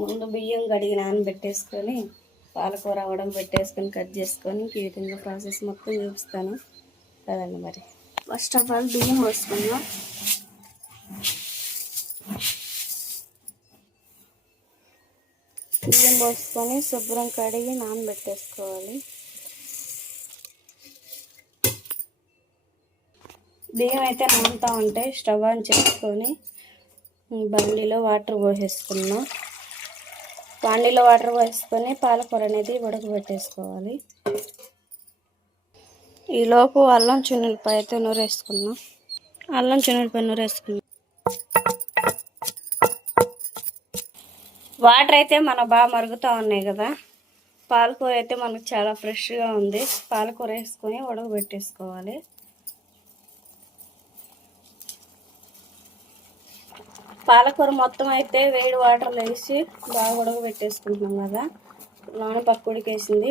ముందు బియ్యం కడిగి నానబెట్టేసుకొని పాలకూర అవడం పెట్టేసుకొని కట్ చేసుకొని ఈ విధంగా ప్రాసెస్ మొత్తం చూపిస్తాను కదండి. మరి ఫస్ట్ ఆఫ్ ఆల్ బియ్యం పోసుకుందాం. బియ్యం పోసుకొని శుభ్రం కడిగి నానబెట్టేసుకోవాలి. బియ్యం అయితే నానుతూ ఉంటాయి. స్టవ్ ఆన్ చేసుకొని బండిలో వాటర్ పోసేసుకున్నాం. బండిలో వాటర్ పోసుకొని పాలకూర అనేది ఉడకబెట్టేసుకోవాలి. ఈలోపు అల్లం చిన్నులపాయ అయితే నూరేసుకున్నాం. అల్లం చిన్నులపాయ నూరేసుకున్నాం. వాటర్ అయితే మన బాగా మరుగుతూ ఉన్నాయి కదా. పాలకూర అయితే మనకు చాలా ఫ్రెష్గా ఉంది. పాలకూర వేసుకొని ఉడకబెట్టేసుకోవాలి. పాలకూర మొత్తం అయితే వేడి వాటర్లో వేసి బాగా ఉడకబెట్టేసుకుంటున్నాం కదా. నూనె పక్క ఉడికేసింది.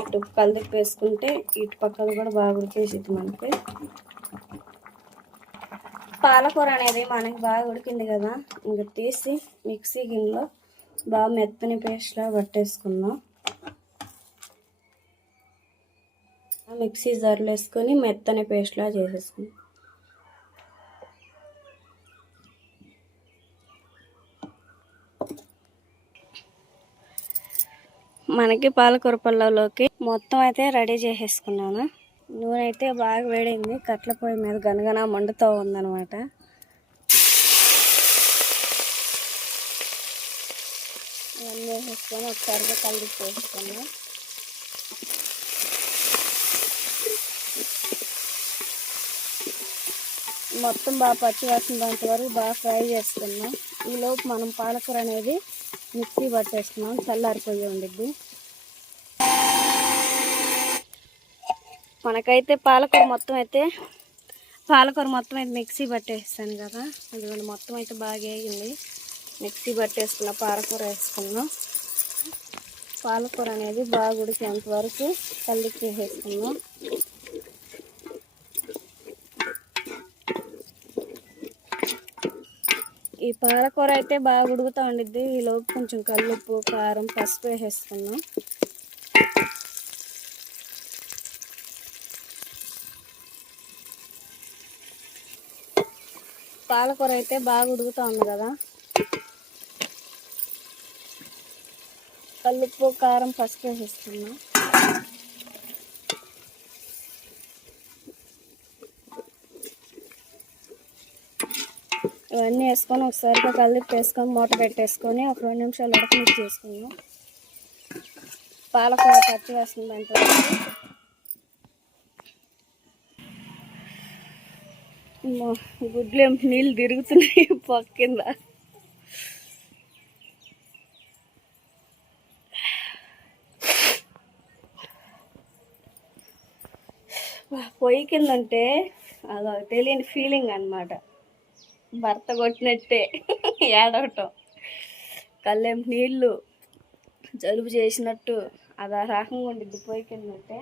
ఇటు కలిదిప్పి వేసుకుంటే ఇటు పక్కన కూడా బాగా ఉడికేసింది. మనకి పాలకూర అనేది మనకి బాగా ఉడికింది కదా. ఇంకా తీసి మిక్సీ గిన్నెలో బాగా మెత్తని పేస్ట్లా పట్టేసుకుందాం. మిక్సీ జార్లో వేసుకొని మెత్తని పేస్ట్లా చేసేసుకుందాం. మనకి పాలకూర పళ్ళలోకి మొత్తం అయితే రెడీ చేసేసుకున్నాను. నూనె అయితే బాగా వేడైంది. కట్ల పొయ్యి మీద గనగన మండుతూ ఉందన్నమాట. ఇవన్నీ వేసేసుకొని ఒకసారిగా కలిపి వేసుకున్నాం. మొత్తం బాగా పచ్చివాసన దాంత వరకు బాగా ఫ్రై చేసుకున్నాం. ఈలోపు మనం పాలకూర అనేది మిక్సీ పట్టేసుకున్నాం. చల్లారిపోయి ఉండిద్ది. మనకైతే పాలకూర మొత్తం అయితే మిక్సీ పట్టేస్తాను కదా. అది మొత్తం అయితే బాగా వేగింది. మిక్సీ పట్టేసుకున్న పాలకూర వేసుకున్నాం. పాలకూర అనేది బాగా ఉడికేంత వరకు కలిపి వేసుకున్నాం. ఈ పాలకూర అయితే బాగా ఉడుకుతూ ఉండిద్ది. ఈలోపు కొంచెం కల్లుప్పు, కారం, పసుపు వేసేసుకున్నాం. పాలకూర అయితే బాగా ఉడుకుతూ ఉంది కదా. కల్లుప్పు, కారం, పసుపు వేసేసుకున్నాం. ఇవన్నీ వేసుకొని ఒకసారిగా కలిపి వేసుకొని మూత పెట్టేసుకొని ఒక 2 నిమిషాలు ఉడకనిచ్చేసుకున్నాం. పాలకూర పచ్చి వేస్తుంది అంటే గుడ్లు నీళ్ళు తిరుగుతున్నాయి పక్కింద. పొయ్యి కిందంటే అదో తెలియని ఫీలింగ్ అన్నమాట. భర్త కొట్టినట్టే ఏడవటం, కళ్ళెం నీళ్ళు, జలుబు చేసినట్టు అది ఆ రకంగా ఉండిద్ది పొయ్యి కిందంటే.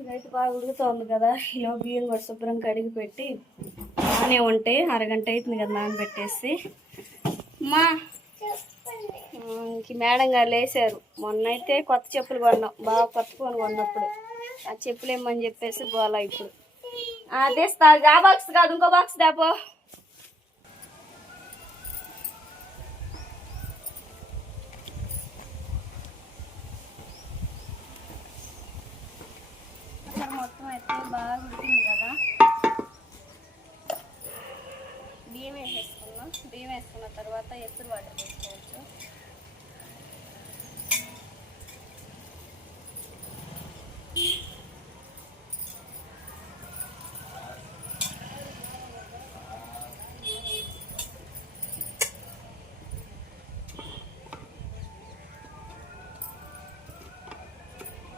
ఇదైతే బాగా ఉడుకుతుంది కదా. ఇలా బియ్యం కూడా శుభ్రం కడిగి పెట్టి నానే ఉంటే అరగంట అవుతుంది కదా నానబెట్టేసి. మా ఇంక మేడం గారు లేసారు. మొన్న అయితే కొత్త చెప్పులు కొన్నాం. బాగా కొత్త ఫోన్ కొన్నప్పుడు ఆ చెప్పులు ఏమని చెప్పేసి గోలా. ఇప్పుడు తెస్తా. ఆ బాక్స్ కాదు, ఇంకో బాక్స్ దాపో. మొత్తం అయితే బాగా ఉడికింది కదా. బియ్యం వేసేసుకున్నాం. బియ్యం వేసుకున్న తర్వాత ఎసురు వాటర్ వేసుకోవచ్చు.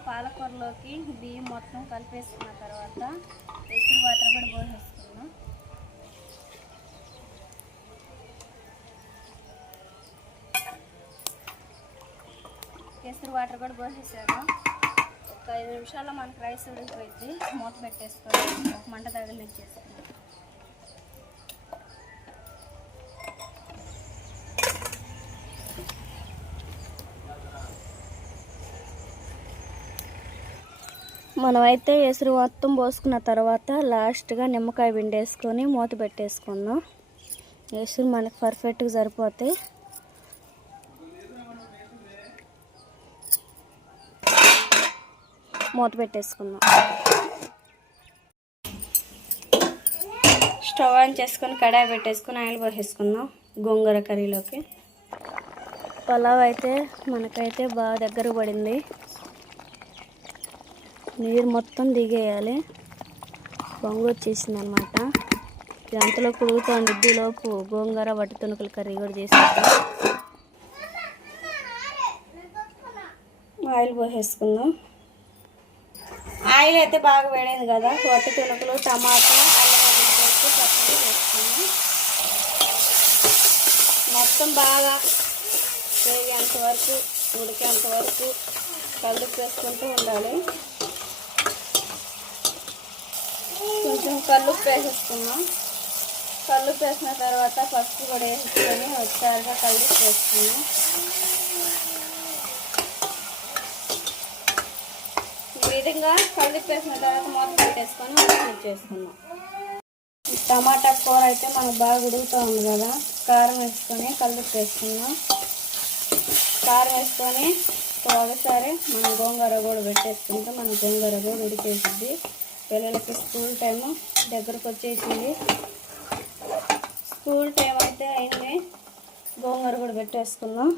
పాలకూరలోకి బియ్యం మొత్తం కలిపేసుకున్న తర్వాత ఎసురు వాటర్ కూడా పోసేసుకున్నాం. ఎసురు వాటర్ కూడా పోసేసాను. ఒక 5 నిమిషాల్లో మనకు రైస్ ఉడికిపోయింది. మూత పెట్టేసుకొని ఒక మంట తగిలించేసుకున్నాం. మనమైతే ఎసురు మొత్తం పోసుకున్న తర్వాత లాస్ట్గా నిమ్మకాయ పిండేసుకొని మూత పెట్టేసుకుందాం. ఎసురు మనకు పర్ఫెక్ట్గా సరిపోతాయి. మూత పెట్టేసుకుందాం. స్టవ్ ఆన్ చేసుకొని కడాయి పెట్టేసుకొని ఆయిల్ పోసేసుకుందాం గోంగూర కర్రీలోకి. పలావ్ అయితే మనకైతే బాగా దగ్గర పడింది. నీరు మొత్తం దిగేయాలి. పొంగు వచ్చేసింది అనమాట. అంతలో కుడుగుతోంది. లోపు గోంగూర వట్టి తునుకుల కర్రీ కూడా చేసేస్తాం. ఆయిల్ పోసేసుకుందాం. ఆయిల్ అయితే బాగా వేడైంది కదా. వట్టి తునుకులు, టమాటా, అల్లం వేసి పచ్చడి వేసుకున్నాం. మొత్తం బాగా వేగేంత వరకు, ఉడికేంత వరకు కలుపు వేసుకుంటూ ఉండాలి. కొంచెం కల్లుప్పు వేసేసుకున్నాం. కల్లుప్పు వేసిన తర్వాత పసుపు కూడా వేసుకొని వచ్చారుగా కలుపు వేసుకున్నాం. ఈ విధంగా కల్లుప్పు వేసిన తర్వాత మూత పెట్టేసుకొని మిక్స్ చేసుకున్నాం. టమాటా కూర అయితే మనకు బాగా ఉడుకుతూ ఉంది కదా. కారం వేసుకొని కల్లుప్పు వేసుకున్నాం. కారం వేసుకొని ఒకసారి మనం గోంగూర కూడా పెట్టేసుకుంటే మన గోంగూర కూడా ఉడికేసింది. పిల్లలకి స్కూల్ టైము దగ్గరకు వచ్చేసింది. స్కూల్ టైం అయితే అయింది. గోంగూర కూడా పెట్టేసుకుందాం.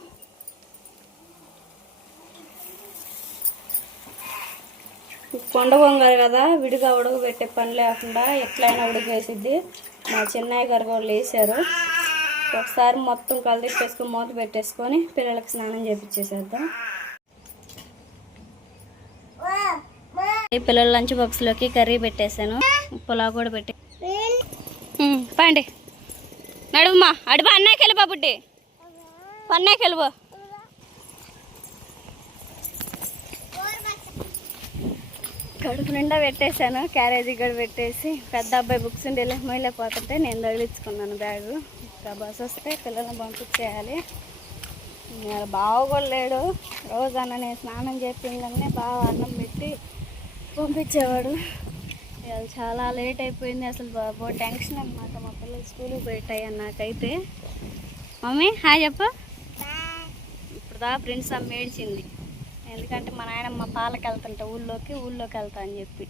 కొండ గోంగూర కదా, విడిగా ఉడకబెట్టే పని లేకుండా ఎట్లయినా ఉడకేసిద్ది. మా చిన్నయ్య గారు కూడా వేసారు. ఒకసారి మొత్తం కలిపేసుకొని మూత పెట్టేసుకొని పిల్లలకి స్నానం చేపించేసేద్దాం. పిల్లల లంచ్ బాక్స్లోకి కర్రీ పెట్టేశాను. పులావ్ కూడా పెట్టి పండి నడుమా అడుబా అన్నయ్యకి వెళ్ళిపో బుడ్డి, అన్నయ్యకి వెళ్ళిపో. కడుపు నిండా పెట్టేశాను. క్యారేజీ కూడా పెట్టేసి పెద్ద అబ్బాయి బుక్స్ ఉండి వెళ్ళిపోతుంటే నేను తగిలించుకున్నాను బ్యాగు. ఇంకా బస్ వస్తే పిల్లల్ని పంపించేయాలి. బావ కూడా లేడు. రోజన్నా నేను స్నానం చేపిందనే బాగా అన్నం పెట్టి పంపించేవాడు. ఇవాళ చాలా లేట్ అయిపోయింది. అసలు బాబో టెన్షన్ అనమాట. మా పిల్లలు స్కూల్కి పోయిటాయి నాకైతే. మమ్మీ హాయ్ చెప్ప. ఇప్పుడు దా ఫ్రెండ్స్ అమ్మ ఏడ్చింది. ఎందుకంటే మా నాయనమ్మ పాలకి వెళ్తుంటా ఊళ్ళోకి వెళ్తా అని చెప్పి.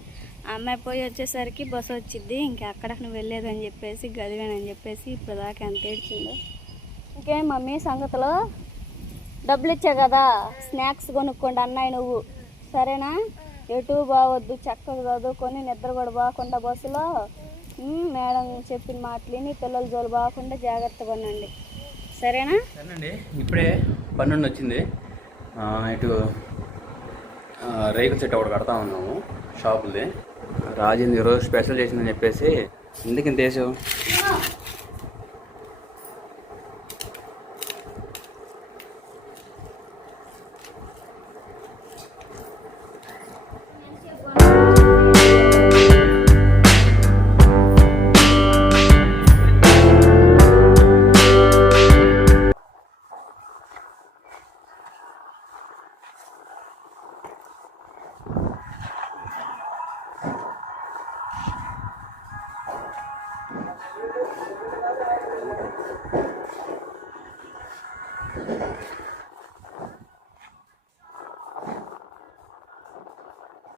ఆ అమ్మాయి పోయి వచ్చేసరికి బస్సు వచ్చింది. ఇంకా అక్కడికి నువ్వు వెళ్ళేదని చెప్పేసి గదివేనని చెప్పేసి ఇప్పుడు దాకా ఎంత ఏడ్చిందో. ఇంకేం మమ్మీ సంగతిలో డబ్బులు ఇచ్చా కదా, స్నాక్స్ కొనుక్కోండి అన్నయ్య నువ్వు, సరేనా? ఎటు బావద్దు, చక్కగా చదువుకొని నిద్ర కూడా బాకుండా బస్సులో మేడం చెప్పిన మాటలని పిల్లల జోలు బాకుండా జాగ్రత్తగా ఉండండి, సరేనా? సరేనండి. ఇప్పుడే పన్నుండి వచ్చింది. ఇటు రేకుల సెట్ ఒకటి కడతా ఉన్నాము షాపులది. రాజేంద్ర ఈరోజు స్పెషల్ చేసిందని చెప్పేసి ఎందుకు ఇంత వేసావు?